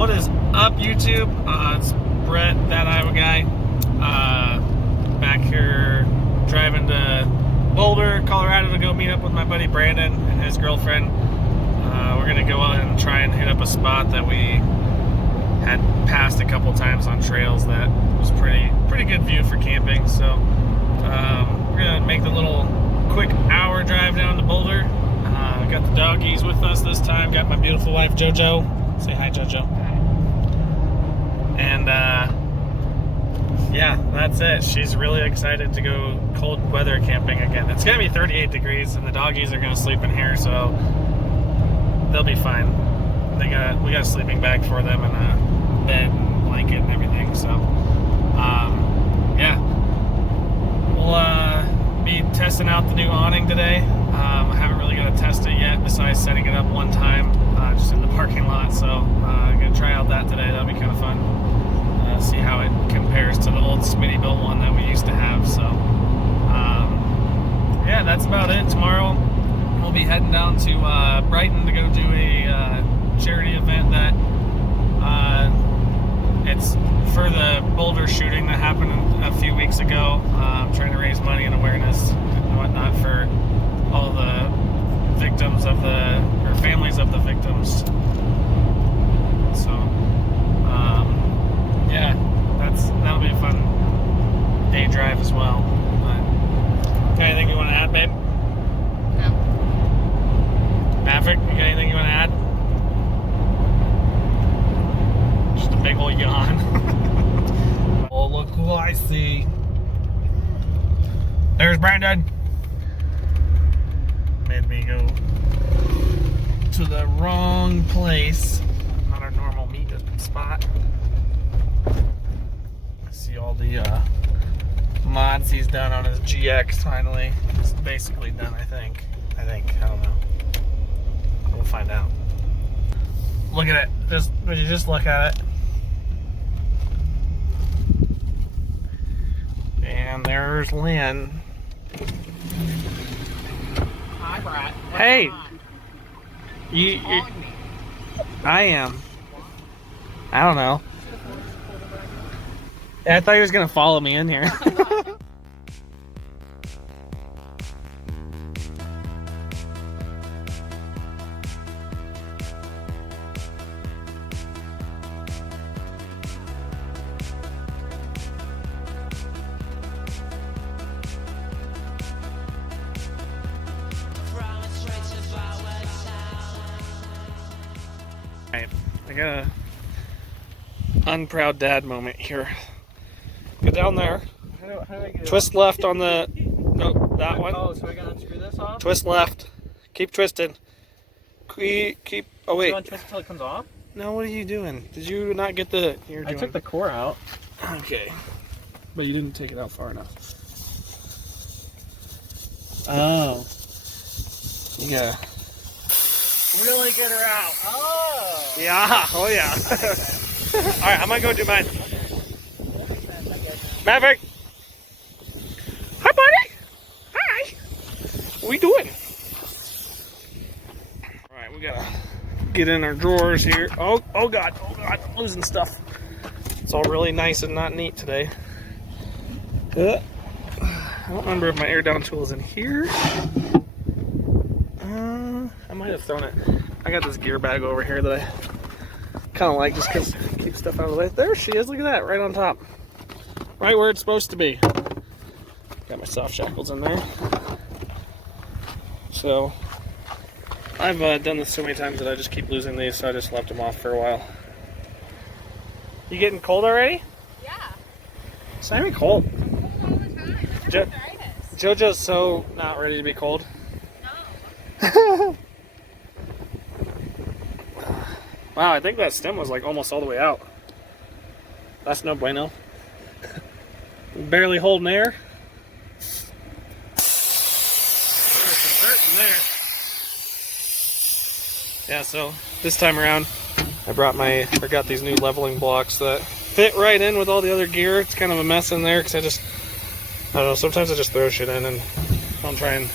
What is up, YouTube? It's Brett, that Iowa guy. Back here driving to Boulder, Colorado to go meet up with my buddy Brandon and his girlfriend. We're gonna go out and try and hit up a spot that we had passed a couple times on trails that was pretty good view for camping. So we're gonna make the little quick hour drive down to Boulder. Got the doggies with us this time. Got my beautiful wife JoJo. Say hi, JoJo. And yeah, that's it. She's really excited to go cold weather camping again. It's gonna be 38 degrees, and the doggies are gonna sleep in here, so they'll be fine. We got a sleeping bag for them and a bed and blanket and everything. So yeah, we'll be testing out the new awning today. I haven't really got to test it yet, besides setting it up one time just in the parking lot. So I'm gonna try out that today. That'll be kind of fun. See how it compares to the old Smittyville one that we used to have. So yeah, that's about it. Tomorrow we'll be heading down to Brighton to go do a charity event that it's for the Boulder shooting that happened a few weeks ago. Trying to raise money and awareness and whatnot for all the victims of or families of the victims. So yeah, that'll be a fun day drive as well. Got anything you want to add, babe? No. Maverick, you got anything you want to add? Just a big old yawn. Oh, look who I see. There's Brandon. Made me go to the wrong place. Not our normal meet spot. I see all the mods he's done on his GX finally. It's basically done, I think. I don't know. We'll find out. Look at it. Would you just look at it? And there's Lynn. Hi, Brett. Hey. You I am. I don't know. I thought he was gonna follow me in here. Alright, I got a unproud dad moment here. Go down there. How do I get twist left on the that one. Oh, so we're gonna unscrew this off? Twist left. Keep twisting. Keep. Oh wait. You want to twist until it comes off? No, what are you doing? Did you not get the? I took the core out. Okay, but you didn't take it out far enough. Oh. Yeah. Really get her out. Oh. Yeah. Oh yeah. All right, I'm gonna go do mine. Maverick. Hi, buddy. Hi. What we doing? All right, we gotta get in our drawers here. Oh God. I'm losing stuff. It's all really nice and not neat today. I don't remember if my air down tool is in here. I might have thrown it. I got this gear bag over here that I kind of like just because it keeps stuff out of the way. There she is. Look at that. Right on top. Right where it's supposed to be. Got my soft shackles in there. So I've done this so many times that I just keep losing these, so I just left them off for a while. You getting cold already? Yeah. It's not even cold. I'm cold all the time. JoJo's so not ready to be cold. No. Wow, I think that stem was like almost all the way out. That's no bueno. Barely holding air. There's some dirt in there. Yeah, so this time around I got these new leveling blocks that fit right in with all the other gear. It's kind of a mess in there because I don't know, sometimes I just throw shit in and I'll try and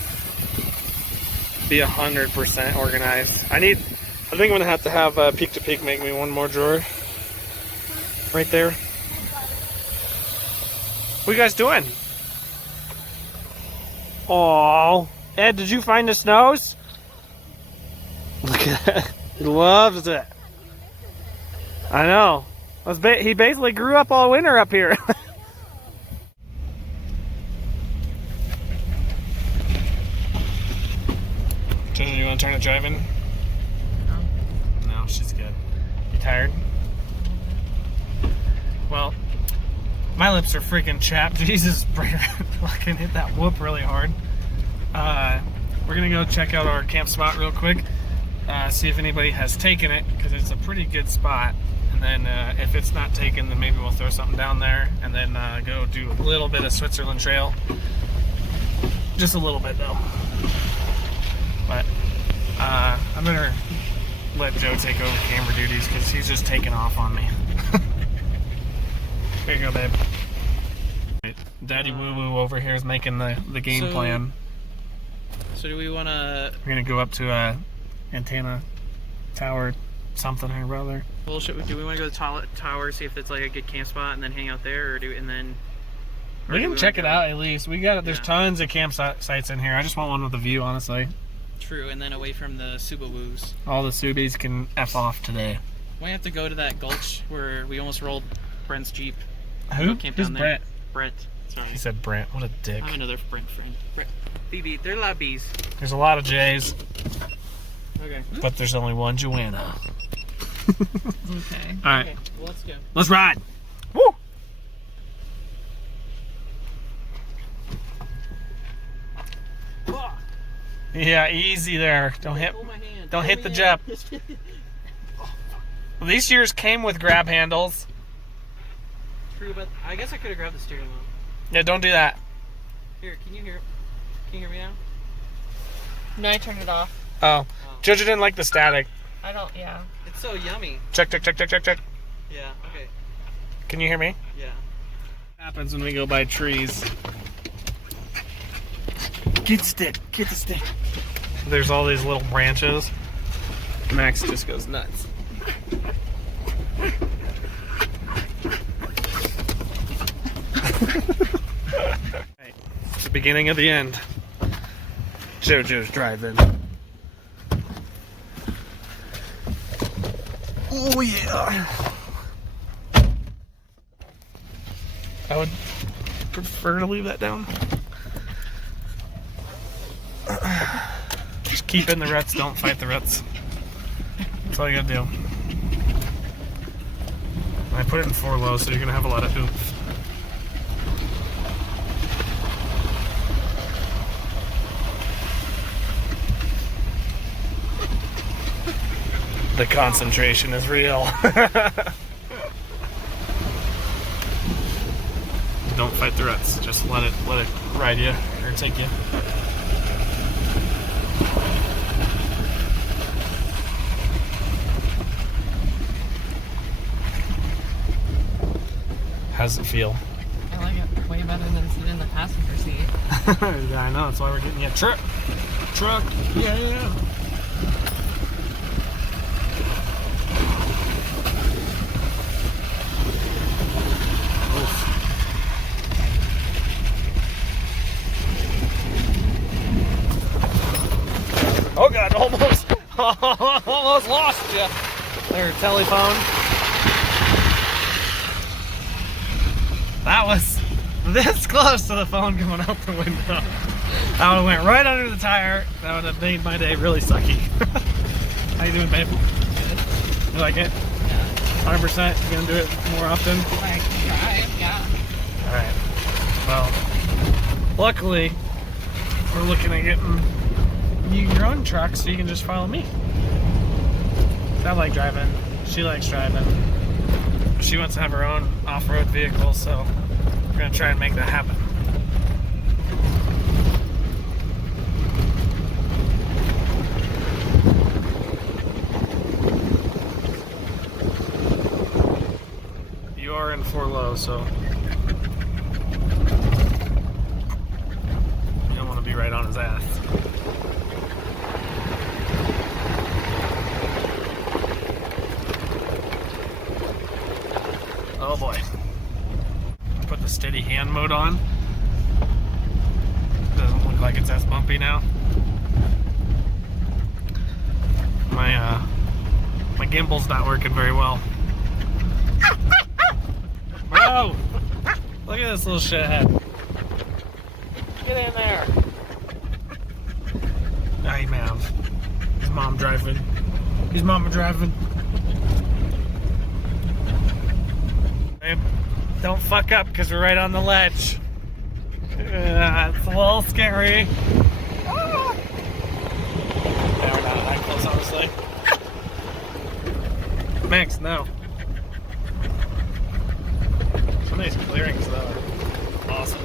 be 100% organized. I think I'm gonna have to have Peak to Peak make me one more drawer. right there. What you guys doing? Oh, Ed, did you find the snows? Look at that. He loves it. I know. He basically grew up all winter up here. Ginger, you want to turn it driving? No. No, she's good. You tired? Well, my lips are freaking chapped. Jesus, Brader fucking hit that whoop really hard. We're gonna go check out our camp spot real quick. See if anybody has taken it, because it's a pretty good spot. And then if it's not taken, then maybe we'll throw something down there and then go do a little bit of Switzerland Trail. Just a little bit though. But I better let Joe take over camera duties because he's just taking off on me. Here you go, babe. Daddy Woo Woo over here is making the game plan. So do we want to... We're going to go up to a antenna tower something or other. Well, do we want to go to the tower, see if it's like a good camp spot, and then hang out there, or we can check it out at least. We got there's tons of campsites in here. I just want one with a view, honestly. True, and then away from the Subawoos. All the Subies can F off today. We have to go to that gulch where we almost rolled Brent's Jeep. Who? Camp Who's down Brent? There. Brent. Sorry. He said Brent. What a dick. I have another Brent friend. Phoebe, there are a lot of bees. There's a lot of J's. Okay. But there's only one Joanna. Okay. Alright. Okay. Well, let's go. Let's ride. Woo! Yeah, easy there. Don't hit the jet. Well, these years came with grab handles. True, but I guess I could have grabbed the steering wheel. Yeah, don't do that. Here, can you hear me now? No, I turned it off. Oh. Ginger didn't like the static. I don't, yeah. It's so yummy. Check. Yeah, okay. Can you hear me? Yeah. Happens when we go by trees. Get the stick. There's all these little branches. Max just goes nuts. Right. It's the beginning of the end. JoJo's driving. Oh yeah. I would prefer to leave that down. Just keep in the ruts, don't fight the ruts. That's all you gotta do. And I put it in 4 low, so you're gonna have a lot of oomph. The concentration is real. Don't fight the ruts. Just let it ride you or take you. How does it feel? I like it way better than sitting in the passenger seat. I know, that's why we're getting you a truck. Yeah. Oh God, almost lost you. There, telephone. That was this close to the phone going out the window. That would have went right under the tire. That would have made my day really sucky. How you doing, babe? Good. You like it? Yeah. 100%? You gonna do it more often? Like, drive, yeah. Alright. Well, luckily, we're looking at getting you your own truck so you can just follow me. I like driving. She likes driving. She wants to have her own off-road vehicle, so we're going to try and make that happen. You are in 4 low, so you don't want to be right on his ass. Oh boy. Put the steady hand mode on. Doesn't look like it's as bumpy now. My gimbal's not working very well. Bro! Look at this little shithead. Get in there. Hey, man. His mom driving. His mama driving. Babe, don't fuck up because we're right on the ledge. It's a little scary. Ah. Yeah, we're not that close, honestly. Max, no. Some of these clearings, though, are awesome.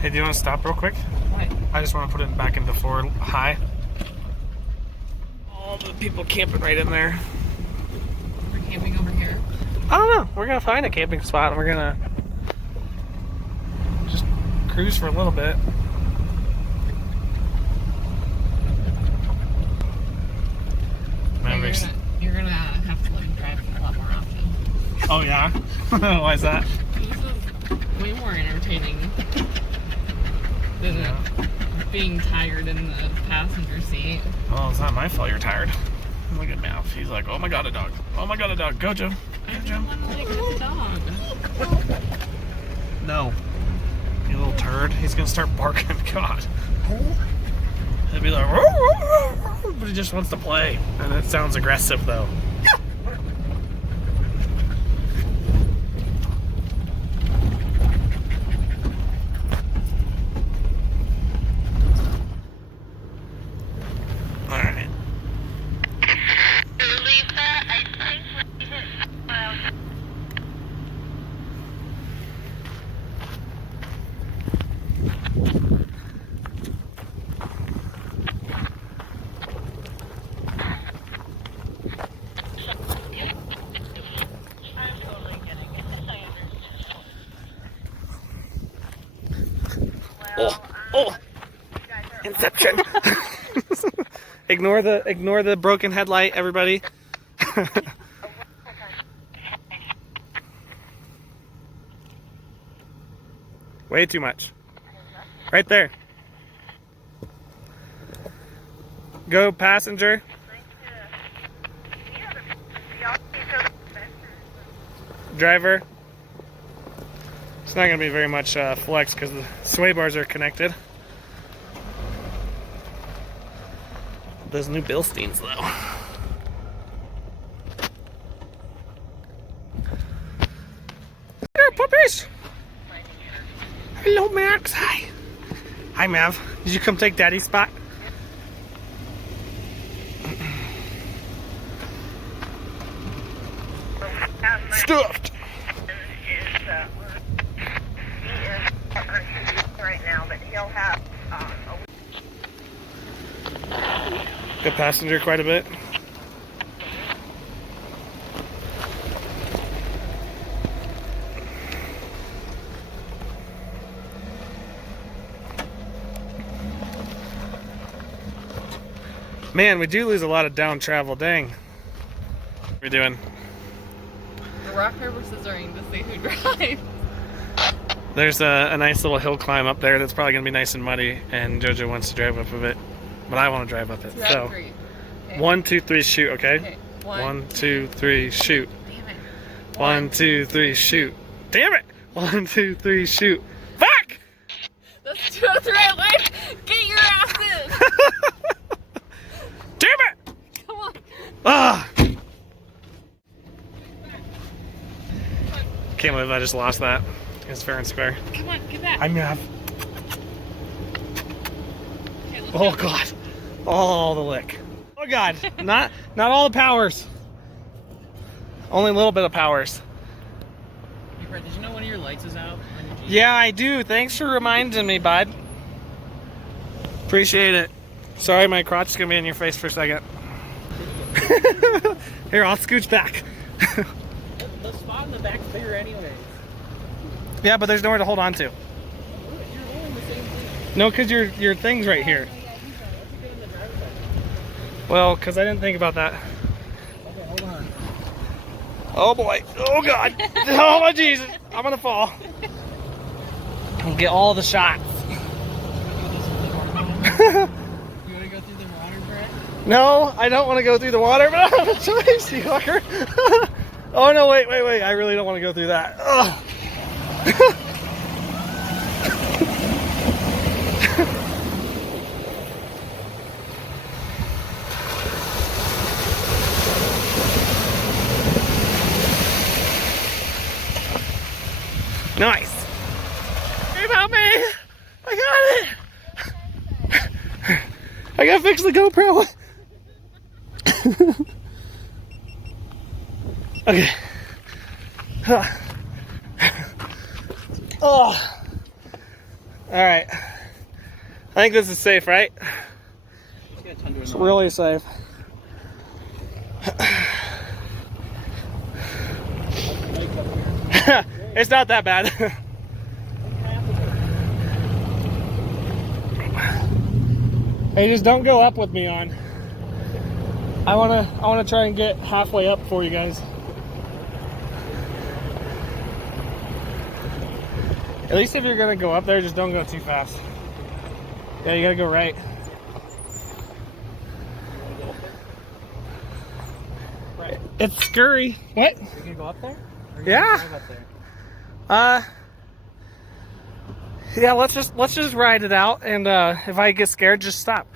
Hey, do you want to stop real quick? What? I just want to put it back into 4 high. All the people camping right in there. We're camping over here. I don't know. We're going to find a camping spot and we're going to just cruise for a little bit. You're gonna have to let me drive a lot more often. Oh, yeah? Why is that? This is way more entertaining than being tired in the passenger seat. Well, it's not my fault you're tired. Look at Mouth. He's like, oh my god, a dog. Oh my god, a dog. Go, Joe. I don't want to get the dog. No. You little turd. He's gonna start barking. God. He'll be like, but he just wants to play. And it sounds aggressive, though. Alright. Oh! Inception! Ignore the broken headlight, everybody. Way too much. Right there. Go, passenger. Driver. It's not going to be very much flex because the sway bars are connected. Those new Bilsteins, though. There, puppies! Hello, Max. Hi. Hi, Mav. Did you come take Daddy's spot? Stuffed. Right now, but he'll have Good passenger quite a bit. Man, we do lose a lot of down travel, dang. What are we doing? The rock, paper, scissoring to see who drives. There's a nice little hill climb up there that's probably going to be nice and muddy, and JoJo wants to drive up of it, but I want to drive up it. So, 1, 2, 3, shoot, okay? 1, 2, 3, shoot. Damn it. 1, 2, 3, shoot. Damn it! 1, 2, 3, shoot. Fuck! That's 2 or 3 lanes. Get your ass in. Damn it! Come on. Ah! Can't believe I just lost that. It's fair and square. Come on, get back. I mean, Okay, let's oh go. god. Oh, the lick. Oh god. Not all the powers. Only a little bit of powers. Hey, Brett, did you know one of your lights is out on your Jeep? Yeah, I do. Thanks for reminding me, bud. Appreciate it. Sorry, my crotch is gonna be in your face for a second. Here, I'll scooch back. The spot in the back's bigger anyways. Yeah, but there's nowhere to hold on to. You're rolling the same thing. No, because your thing's right here. Well, because I didn't think about that. Okay, hold on. Oh boy. Oh god. Oh my Jesus. I'm gonna fall. I'll get all the shots. You want to go through the water, Brett? No, I don't want to go through the water, but I don't have a choice, you fucker. Oh no, wait. I really don't want to go through that. Ugh. Nice. Hey, about me. I got it. I gotta fix the GoPro. Okay. Oh. All right. I think this is safe, right? It's really safe. It's not that bad. Hey, just don't go up with me on. I wanna try and get halfway up for you guys. At least if you're gonna go up there, just don't go too fast. Yeah, you gotta go right. Right. It's scurry. What? You gonna go up there? Or Yeah. Drive up there? Yeah, let's just ride it out, and if I get scared, just stop.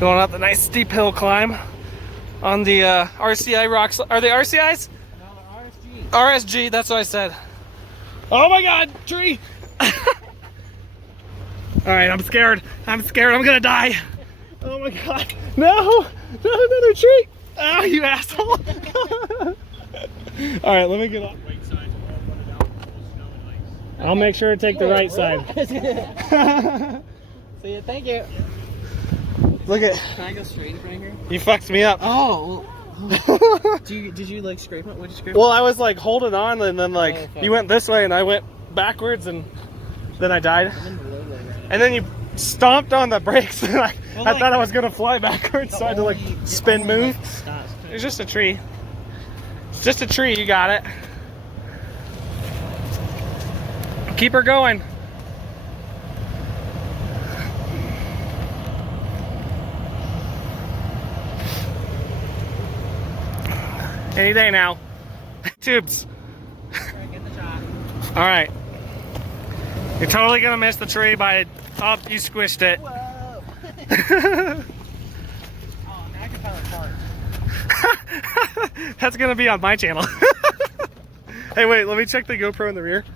Going up the nice steep hill climb on the RCI rocks. Are they RCIs? No, RSG. RSG, that's what I said. Oh my god, tree! Alright, I'm scared. I'm gonna die. Oh my god. No! No, another tree! Oh, you asshole! Alright, let me get up. I'll make sure to take the right side. See you, thank you. Look at. Can I go straight right here? You fucked me up. Oh, did you like scrape it? What did you scrape? Well, I was like holding on, and then like okay. you went this way, and I went backwards, and then I died. And then you stomped on the brakes, and I thought I was gonna fly backwards, so I had to like spin move. It's just a tree. It's just a tree. You got it. Keep her going. Any day now. Tubes. All right. You're totally gonna miss the tree by oh, you squished it. Whoa. Oh, now I can tell it apart. That's gonna be on my channel. Hey, wait. Let me check the GoPro in the rear.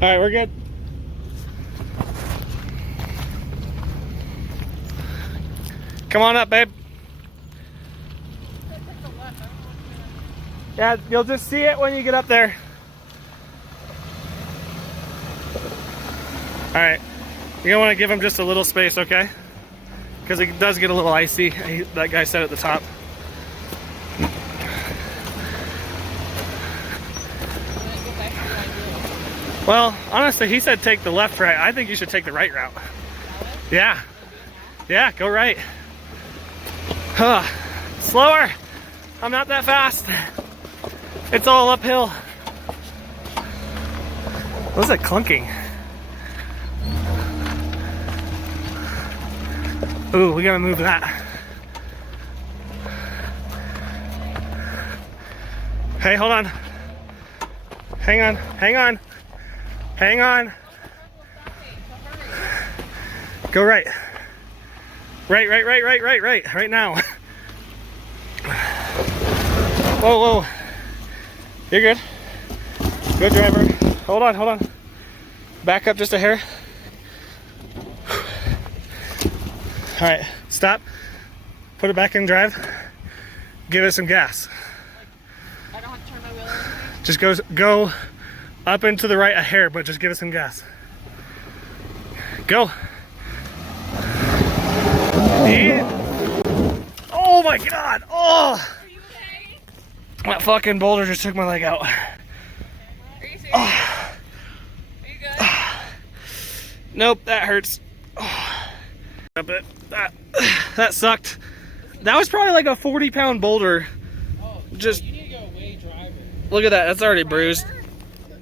All right, we're good. Come on up, babe. Yeah, you'll just see it when you get up there. All right, you're gonna want to give him just a little space, okay? Because it does get a little icy. That guy said at the top. Well, honestly, he said take the left route. I think you should take the right route. Yeah. Yeah, go right. Huh. Slower. I'm not that fast. It's all uphill. What's that clunking? Ooh, we gotta move that. Hey, hold on. Hang on, hang on. Hang on. Go right. Right, right, right, right, right, right. Right now. Whoa, whoa. You're good. Good driver. Hold on, hold on. Back up just a hair. All right, stop. Put it back in drive. Give it some gas. I don't have to turn my wheel or anything? Just go up and to the right a hair, but just give it some gas. Go. Yeah. Oh my God. Oh. Are you okay? That fucking boulder just took my leg out. Are you serious? Oh. Are you good? Nope, that hurts. But that sucked. That was probably like a 40-pound boulder. Just You need to go way driver. look at that. That's already bruised.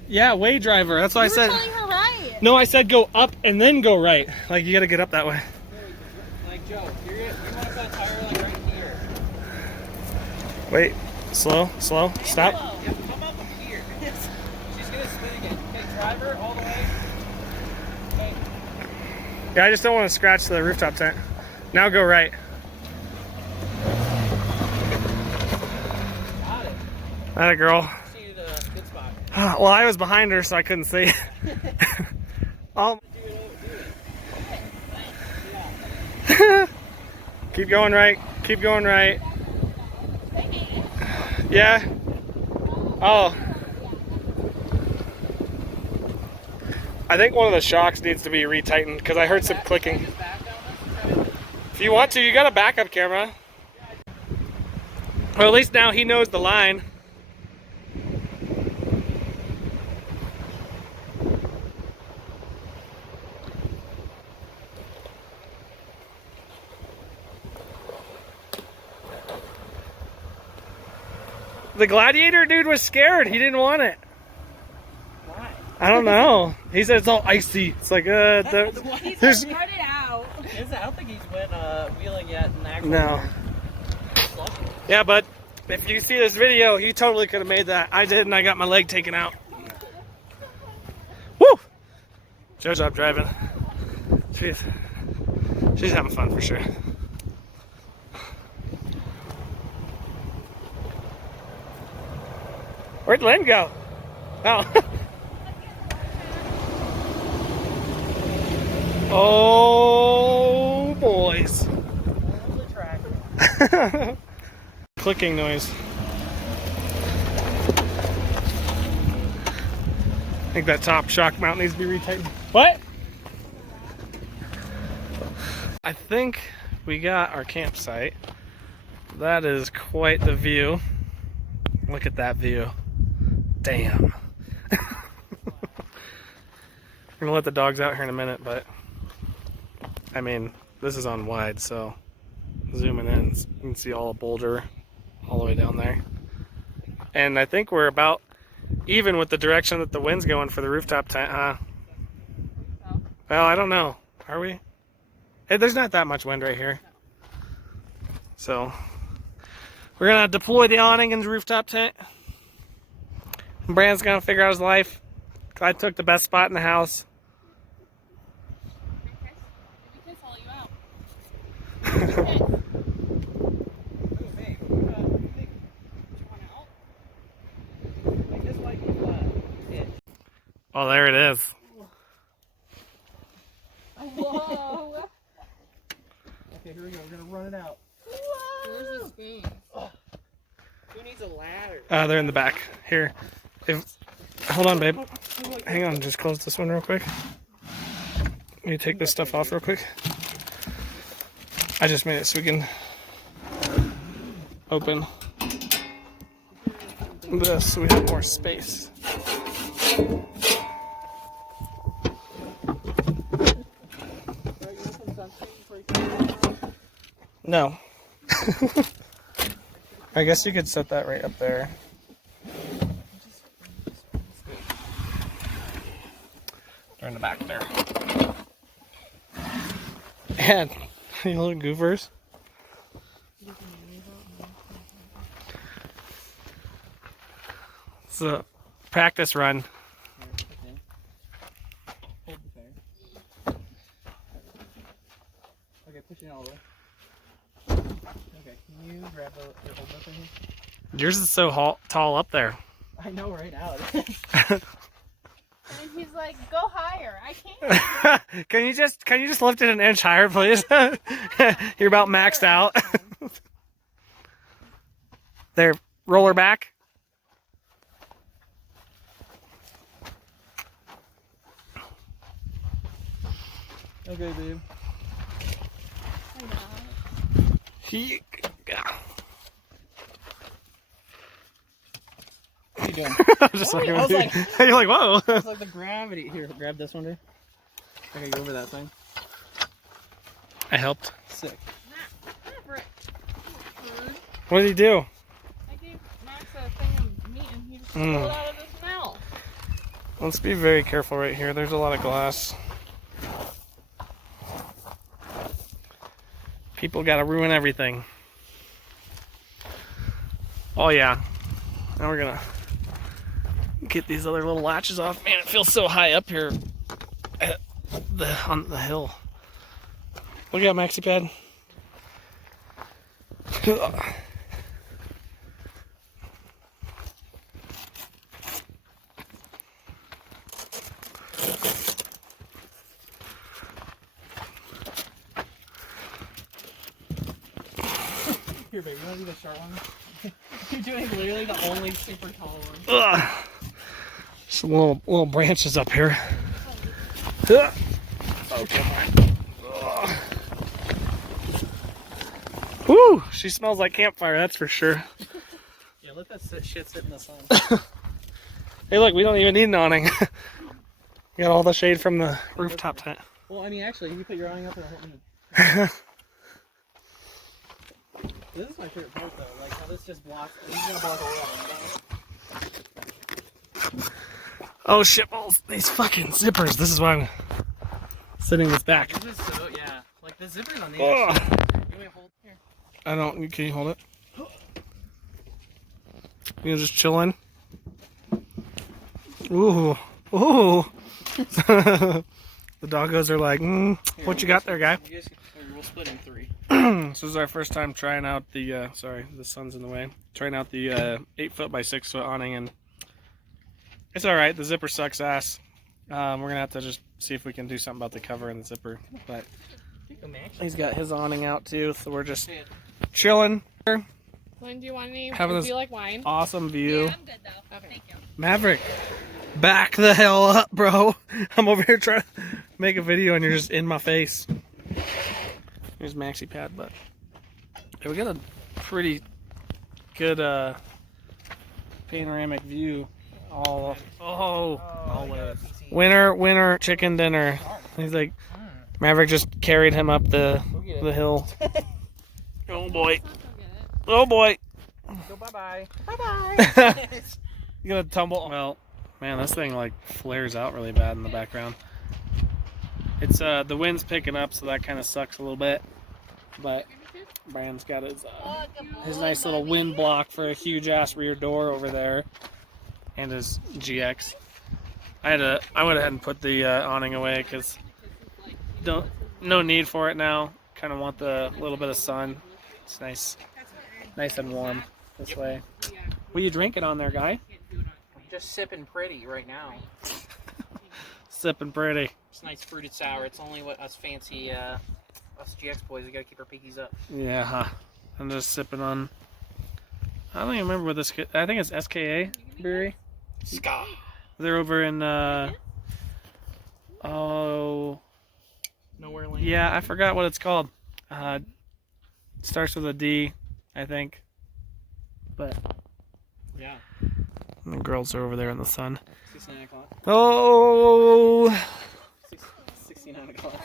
Yeah, way driver. That's what I said. telling her right. No, I said go up and then go right. Like you got to get up that way. Like Joe, you want to put a tire like right here. Wait, slow, stop. Yeah, come up here. She's gonna spin again. Okay, driver all the way. Okay. Yeah, I just don't want to scratch the rooftop tent. Now go right. Got it. Atta girl. See the good spot. Well, I was behind her, so I couldn't see. Oh. Keep going right. Keep going right. Yeah. Oh. I think one of the shocks needs to be retightened because I heard some clicking. If you want to, you got a backup camera. Well, at least now he knows the line. The gladiator dude was scared. He didn't want it. Why? I don't know. He said it's all icy. It's like, there's Cut it out. I don't think he's went wheeling yet in actual. no. Yeah, but if you see this video, he totally could have made that. I did, and I got my leg taken out. Woo! Joe's up driving. She's having fun for sure. Where'd Lynn go? Oh. Oh, boys. Clicking noise. I think that top shock mount needs to be retightened. What? I think we got our campsite. That is quite the view. Look at that view. Damn. I'm gonna let the dogs out here in a minute, but I mean, this is on wide, so zooming in, you can see all of Boulder all the way down there. And I think we're about even with the direction that the wind's going for the rooftop tent, huh? Well, I don't know. Are we? Hey, there's not that much wind right here. So we're gonna deploy the awning in the rooftop tent. Brandon's gonna figure out his life. I took the best spot in the house. We can call you out. Oh, there it is. Whoa. Okay, here we go. We're gonna run it out. Where's the spoon? Who needs a ladder? They're in the back. Here. Hold on, babe. Hang on, just close this one real quick. Let me take this stuff off real quick. I just made it so we can open this so we have more space. No. I guess you could set that right up there. They're in the back there. And you little goofers. It's a practice run. Hold the fire. Okay, push it all the way. Okay, can you grab the hold up in here? Yours is so tall up there. I know right now. And he's like, go higher. I can't. Can you just lift it an inch higher, please? You're about maxed out. There, roller back. Okay, babe. What are you doing? Just What? like, I was like, you're like, whoa. it's like the gravity. Here, grab this one, dude. Okay, go over that thing. I helped. Sick. What did he do? I gave Max a thing of meat and he just pulled it out of his mouth. Let's be very careful right here. There's a lot of glass. People gotta ruin everything. Oh yeah. Now we're gonna get these other little latches off. Man, it feels so high up here on the hill. Look at Maxi Pad. Here, babe, you want to do the short one? You're doing literally the only super tall one. Ugh. Some little branches up here. Okay. Woo! She smells like campfire, that's for sure. Yeah, let that shit sit in the sun. Hey, look, we don't even need an awning. We got all the shade from the rooftop tent. Well, I mean, actually, you put your awning up in a whole minute. This is my favorite part, though. Like how this just blocks. He's gonna block a wall. Oh shit balls! These fucking zippers. This is why I'm sitting this back. This is so yeah. Like the zippers on the Oh. other side. You may hold here. I don't. Can you hold it? You just chilling. Ooh, ooh. The doggos are like, what you got there, guy? You guys, we'll split in 3. This is our first time trying out the. Sorry, the sun's in the way. Trying out the 8-foot by 6-foot awning, and it's all right. The zipper sucks ass. We're gonna have to just see if we can do something about the cover and the zipper. But he's got his awning out too, so we're just chilling. When do you want any? Having Do this you like wine? awesome view. Yeah, I'm good though. Okay. Thank you. Maverick, back the hell up, bro. I'm over here trying to make a video and you're just in my face. Here's Maxi Pad, but yeah, we got a pretty good panoramic view. All way. Winter chicken dinner. He's like, Maverick just carried him up the hill. Oh boy. Oh boy. Go bye-bye. You gonna tumble? Well, man, this thing like flares out really bad in the background. It's the wind's picking up, so that kind of sucks a little bit. But Brand's got his nice little wind block for a huge ass rear door over there, and his GX. I went ahead and put the awning away because no need for it now. Kind of want the little bit of sun. It's nice and warm this way. What are you drinking on there, guy? I'm just sipping pretty right now. Sipping pretty. It's nice fruited sour. It's only what us fancy, us GX boys, we gotta keep our pinkies up. Yeah, I'm just sipping on. I don't even remember what this. I think it's SKA Brewery. Ska. They're over in. Nowhere land. Yeah, I forgot what it's called. It starts with a D, I think. But Yeah. the girls are over there in the sun. 69 o'clock. Oh, 69 o'clock.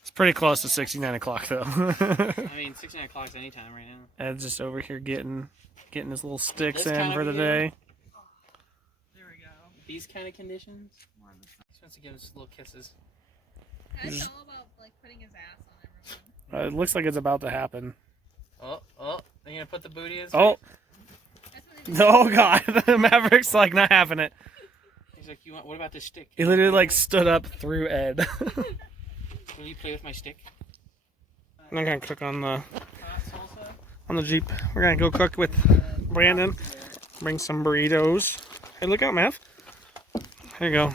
it's pretty close to 69 o'clock though. I mean, 69 o'clock's anytime right now. Ed's just over here getting his little sticks This in kind for of the view. day. There we go. These kind of conditions. Just wants to give us little kisses. That's all about like putting his ass on everyone. It looks like it's about to happen. Oh, they're gonna put the booty in. Oh, That's what they do. oh God! Maverick's like not having it. He's like, what about this stick? He literally like stood up through Ed. Will you play with my stick? I'm gonna cook on the Salsa? Jeep. We're gonna go cook with Brandon. Bring some burritos. Hey, look out, Mav. There you go.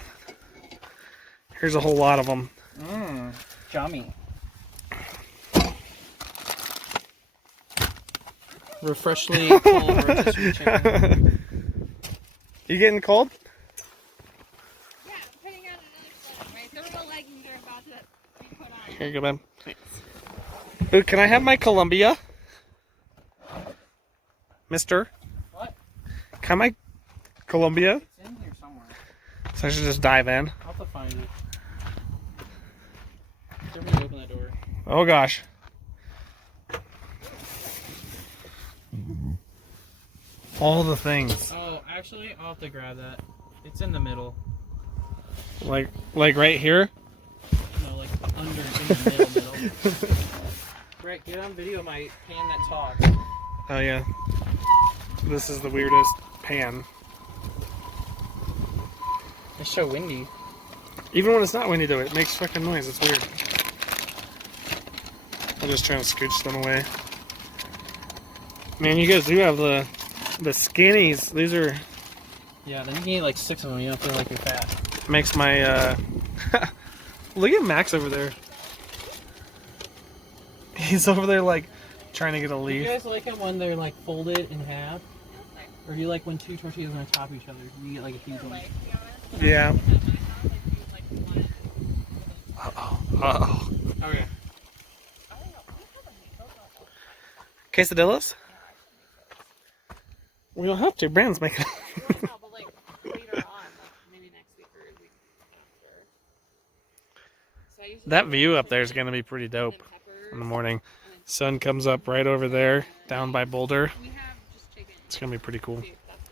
Here's a whole lot of them. Yummy. Refreshly cold rotisserie chicken. You getting cold? Yeah, I'm putting on another sweater, right? Thermal leggings are Here you go, babe. Ooh, can I have my Columbia? Mister? What? Can I have my Columbia? It's in here somewhere. So I should just dive in. I'll have to find it. Somebody open that door. Oh gosh. All the things. Oh, actually, I'll have to grab that. It's in the middle. Like right here? No, like under, in the middle. Brett, get on video my pan that talks. Oh yeah. This is the weirdest pan. It's so windy. Even when it's not windy though, it makes fucking noise. It's weird. I'm just trying to scooch them away. Man, you guys do have the skinnies. These are Yeah, then you can eat like 6 of them. You don't feel like you're fat. makes my look at Max over there. He's over there like trying to get a Do you leaf. guys like it when they're like folded in half? Or do you like when 2 tortillas are on top of each other? You get like a huge one. Yeah. Uh-oh. Okay. Quesadillas? We don't have to. Brandon's making No, but like later on, like maybe next week or the week after. So I usually That view up there is going to be pretty dope in the morning. Sun comes up right over there, down by Boulder. We have just chicken. It's going to be pretty cool. That's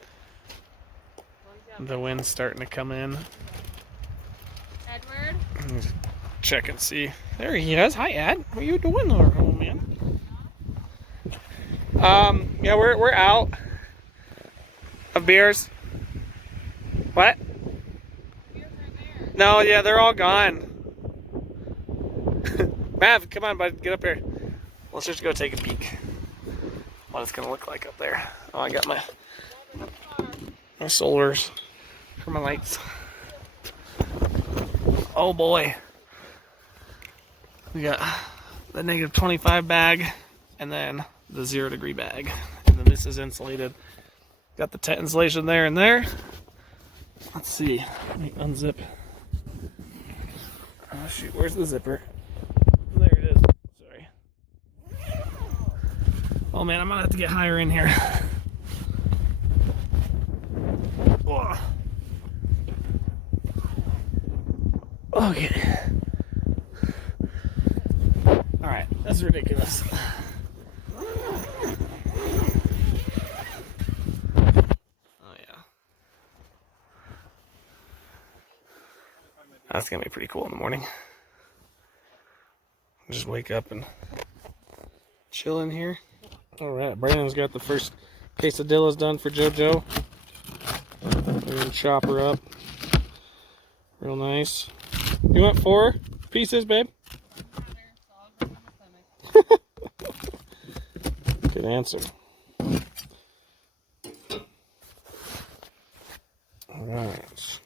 good. The wind's starting to come in. Edward? Just check and see. There he is. Hi, Ed. What are you doing there, old man? Yeah, we're out of beers. What? No, yeah, they're all gone. Mav, come on, bud, get up here. Let's just go take a peek. What it's gonna look like up there. Oh, I got my solars for my lights. Oh boy. We got the -25 bag and then the 0 degree bag. And then this is insulated. Got the tent insulation there and there. Let's see. Let me unzip. Oh shoot, where's the zipper? There it is. Sorry. Oh man, I'm gonna have to get higher in here. Whoa. Okay. Alright, that's ridiculous. Oh yeah. That's gonna be pretty cool in the morning. Just wake up and chill in here. Alright, Brandon's got the first quesadillas done for JoJo. We're gonna chop her up. Real nice. You want 4 pieces, babe? Good answer. Alright.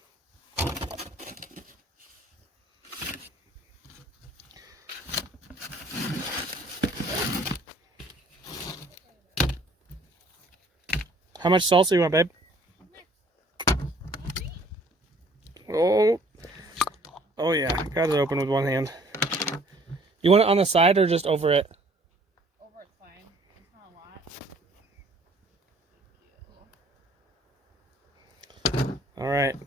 How much salsa you want, babe? Oh. Oh yeah, got it open with one hand. You want it on the side or just over it? Over it's fine. It's not a lot. All right.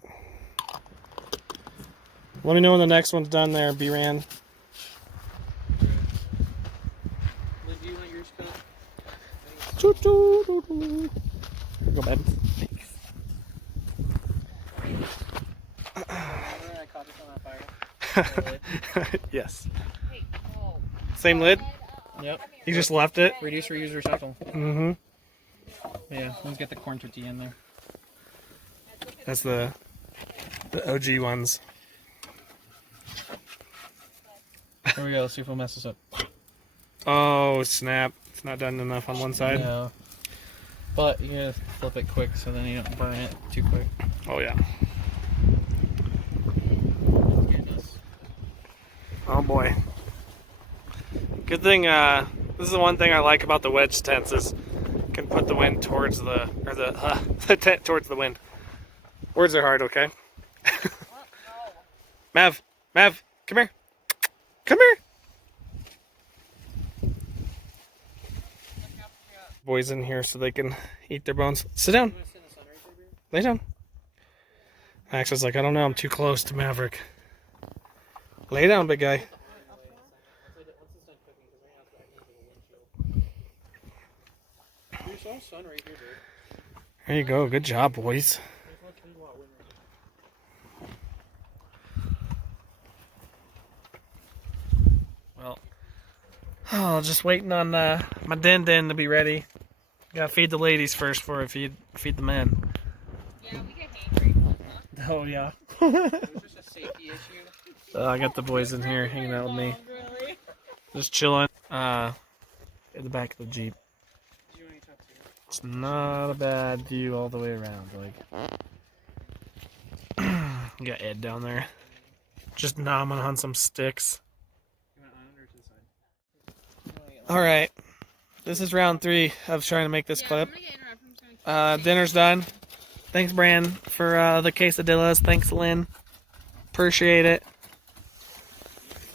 Let me know when the next one's done there, B-Ran. Liz, do you want yours cut? Choo-choo-doo-doo. Go, babe. I caught this on that fire. Yes. Hey, whoa. Same lid? Yep. You just left it? Reduce, reuse, recycle. Mm-hmm. Yeah, let's get the corn tortilla in there. That's the OG ones. Here we go. Let's see if we'll mess this up. Oh, snap. It's not done enough on one side. No. But you gotta flip it quick so then you don't burn it too quick. Oh, yeah. Goodness. Oh, boy. Good thing, this is the one thing I like about the wedge tents is you can put the wind towards the tent towards the wind. Words are hard, okay? Mav, come here. Come here. Boys in here so they can eat their bones. Sit down. You wanna sit in the sun right there, babe? Lay down. Max was like, I don't know, I'm too close to Maverick. Lay down, big guy. Once it's done cooking, 'cause right now it's back into the windshield. There's all sun right here, babe. There you go. Good job, boys. There's a lot of wind right Well, just waiting on my din to be ready. Gotta feed the ladies first before I feed the men. Yeah, we get hangry. Oh yeah. now. It was just a safety issue. I got the boys in here hanging out with me, Really? just chilling. In the back of the Jeep. Do you want to talk to you? It's not a bad view all the way around. Like, you got Ed down there, just nomming on some sticks. You want on or to the side? All right, this is round 3 of trying to make this Yeah, clip. I'm gonna get interrupted. I'm just gonna keep Dinner's done. Thanks, Bran, for the quesadillas. Thanks, Lynn. Appreciate it.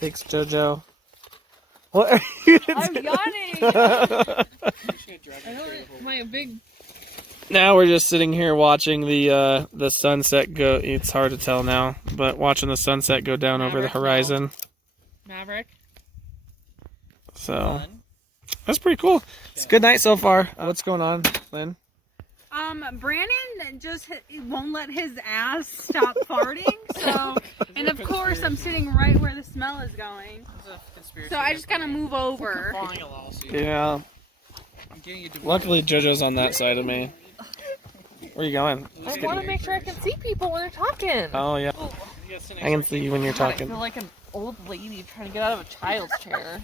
Thanks, JoJo. What are you I'm doing? yawning. I'm just gonna drag I it know through the whole my big. Now we're just sitting here watching the sunset go. It's hard to tell now, but watching the sunset go down over the Maverick horizon. Maverick. So fun. that's pretty cool. It's a good night so far. What's going on, Lynn? Brandon just won't let his ass stop farting. So, and of course, I'm sitting right where the smell is going. It's a conspiracy. So I just gotta move over. Filing a lawsuit. Yeah. I'm getting a divorce. Luckily, JoJo's on that side of me. Where are you going? I want to make sure I can see people when they're talking. Oh yeah, You gotta sit next I can to see you when you're God, I talking. feel like an old lady trying to get out of a child's chair.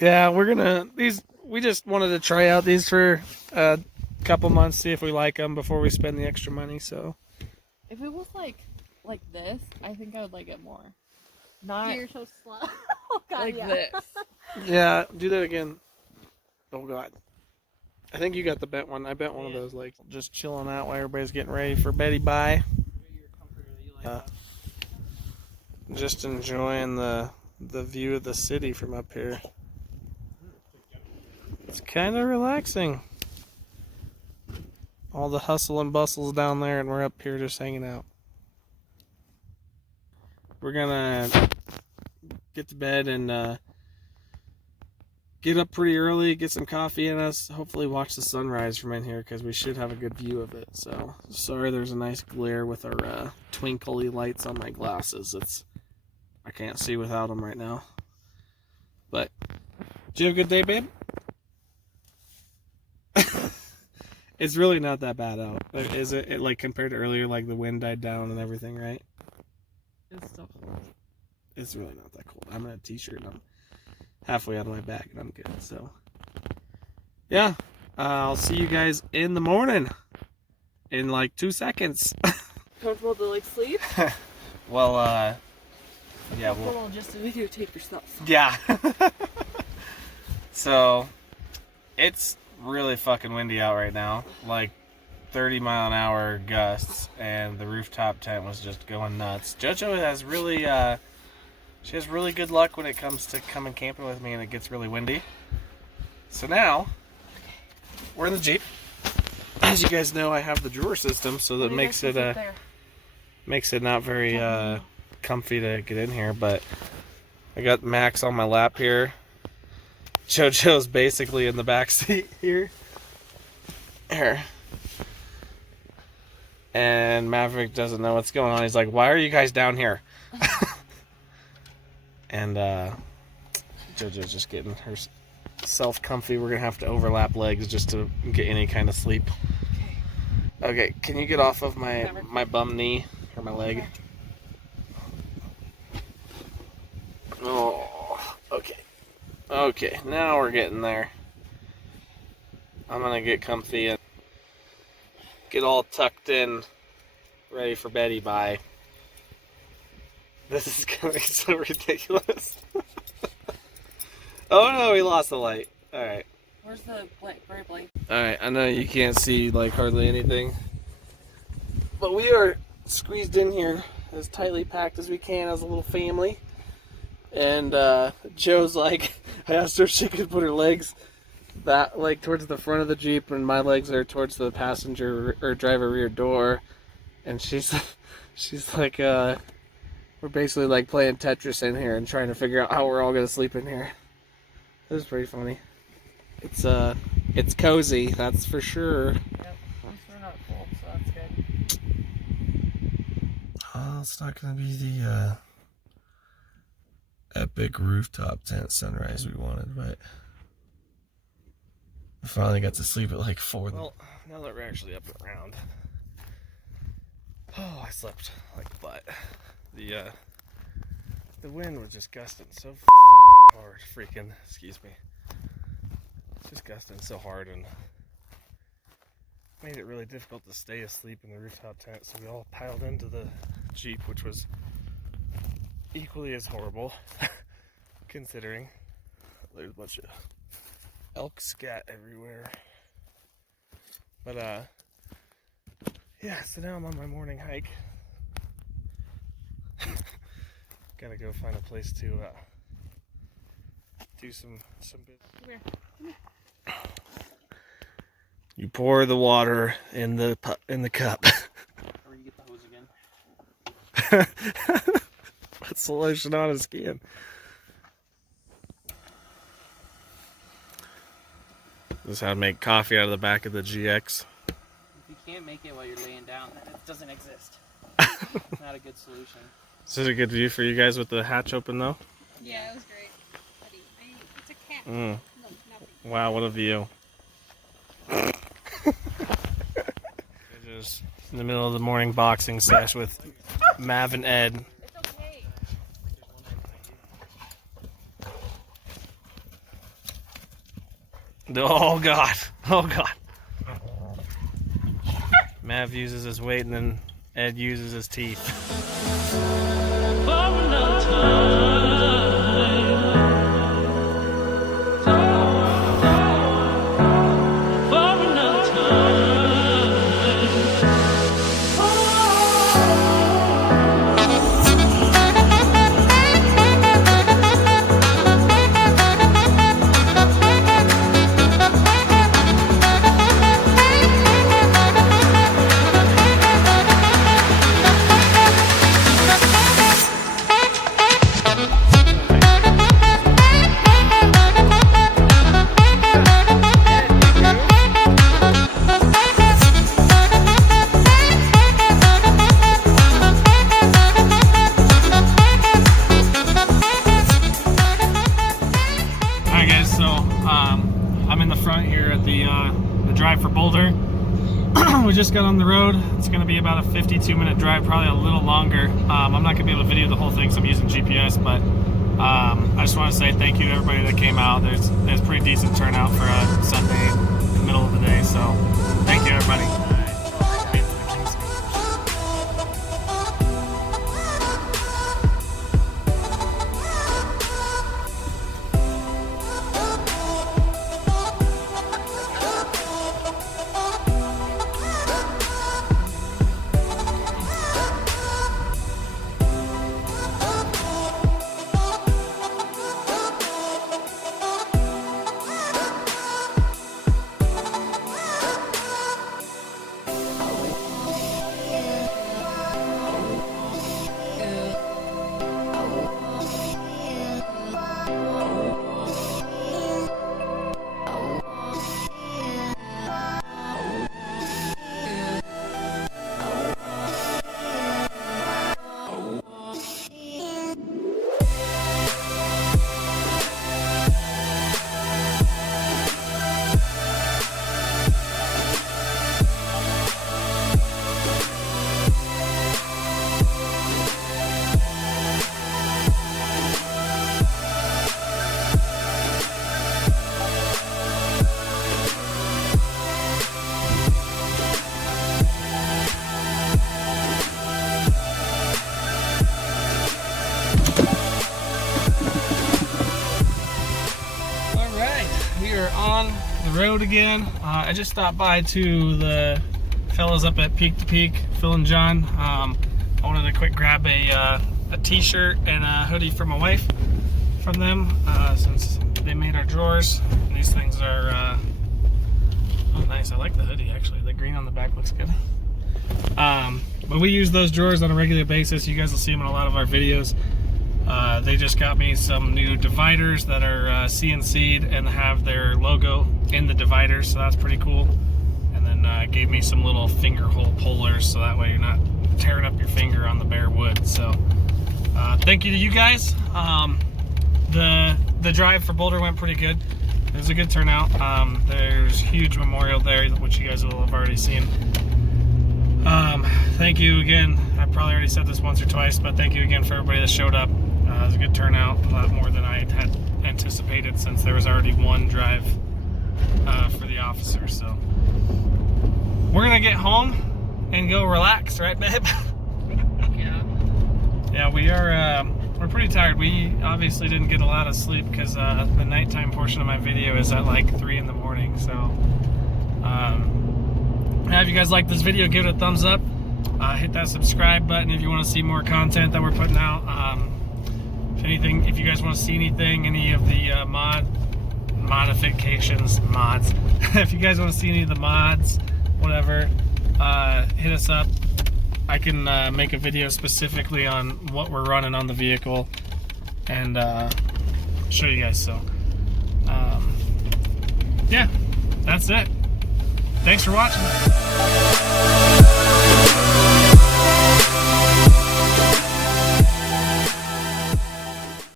Yeah, we're gonna we just wanted to try out these for a couple months, see if we like them before we spend the extra money. So If it was like this, I think I would like it more. Not You're so slow. Oh God, like yeah. this. yeah, do that again. Oh God, I think you got the bent one. I bent one of those. Like just chilling out while everybody's getting ready for Betty bye. your comforter that you like. Just enjoying the view of the city from up here. It's kind of relaxing. All the hustle and bustle's down there, and we're up here just hanging out. We're gonna get to bed and get up pretty early, get some coffee in us, hopefully watch the sunrise from in here because we should have a good view of it. So sorry there's a nice glare with our twinkly lights on my glasses. I can't see without them right now. But did you have a good day, babe? It's really not that bad out. Is it, like compared to earlier, like the wind died down and everything, right? It's still cold. It's really not that cold. I'm in a t-shirt and I'm halfway out of my bag and I'm good. So yeah, I'll see you guys in the morning in like 2 seconds. Comfortable to like sleep? Well, yeah, Comfortable just to videotape yourself. yeah. So it's really fucking windy out right now, like 30-mile-an-hour gusts, and the rooftop tent was just going nuts. JoJo has really she has really good luck when it comes to coming camping with me and it gets really windy. So now we're in the Jeep. As you guys know, I have the drawer system, so that makes it not very comfy to get in here, but I got Max on my lap here. JoJo's basically in the back seat here. And Maverick doesn't know what's going on. He's like, why are you guys down here? And JoJo's just getting herself comfy. We're going to have to overlap legs just to get any kind of sleep. Okay, can you get off of my bum knee or my leg? Oh, okay. Okay, now we're getting there. I'm gonna get comfy and get all tucked in, ready for Betty bye. This is gonna be so ridiculous. Oh no, we lost the light. Alright. Where's the bright light? Alright, I know you can't see like hardly anything. But we are squeezed in here as tightly packed as we can as a little family. And Joe's like, I asked her if she could put her legs that, like, towards the front of the Jeep, and my legs are towards the passenger or driver rear door. And she's like, we're basically like playing Tetris in here and trying to figure out how we're all gonna sleep in here. This is pretty funny. It's cozy, that's for sure. Yep. We're not cold, so that's good. Oh, it's not gonna be the epic rooftop tent sunrise we wanted, but I finally got to sleep at like 4. Well, now that we're actually up and around, oh, I slept like a butt. The wind was just gusting so fucking hard. Excuse me. Just gusting so hard and made it really difficult to stay asleep in the rooftop tent. So we all piled into the Jeep, which was equally as horrible, considering there's a bunch of elk scat everywhere. But yeah, so now I'm on my morning hike. Gotta go find a place to do some bit. Come here. You pour the water in the cup. Or you get the hose again. That's the lotion on his skin. This is how to make coffee out of the back of the GX. If you can't make it while you're laying down, then it doesn't exist. It's not a good solution. This is a good view for you guys with the hatch open, though. Yeah, it was great. Buddy, it's a cat. Mm. No, nothing. Wow, what a view. Just in the middle of the morning boxing sesh with Mav and Ed. It's okay. Oh God, oh God. Mav uses his weight and then Ed uses his teeth. Drive for Boulder. We just got on the road. It's going to be about a 52-minute drive, probably a little longer. I'm not going to be able to video the whole thing, so I'm using GPS, but I just want to say thank you to everybody that came out. There's pretty decent turnout for a Sunday in the middle of the day, so thank you everybody. On the road again. I just stopped by to the fellas up at Peak to Peak, Phil and John. I wanted to quick grab a t-shirt and a hoodie for my wife from them, since they made our drawers. And these things are, oh nice, I like the hoodie actually. The green on the back looks good. But we use those drawers on a regular basis. You guys will see them in a lot of our videos. They just got me some new dividers that are CNC'd and have their logo in the dividers, so that's pretty cool. And then gave me some little finger hole pullers, so that way you're not tearing up your finger on the bare wood. So thank you to you guys. The drive for Boulder went pretty good. It was a good turnout. There's a huge memorial there, which you guys will have already seen. Thank you again. I probably already said this once or twice, but thank you again for everybody that showed up. It was a good turnout, a lot more than I had anticipated, since there was already one drive for the officer. So we're gonna get home and go relax, right, babe? Yeah. Yeah, we are. We're pretty tired. We obviously didn't get a lot of sleep because the nighttime portion of my video is at like 3 in the morning. So, if you guys like this video, give it a thumbs up. Hit that subscribe button if you want to see more content that we're putting out. If you guys want to see anything, any of the modifications, mods. If you guys want to see any of the mods, whatever, hit us up. I can make a video specifically on what we're running on the vehicle and show you guys. So, yeah, that's it. Thanks for watching.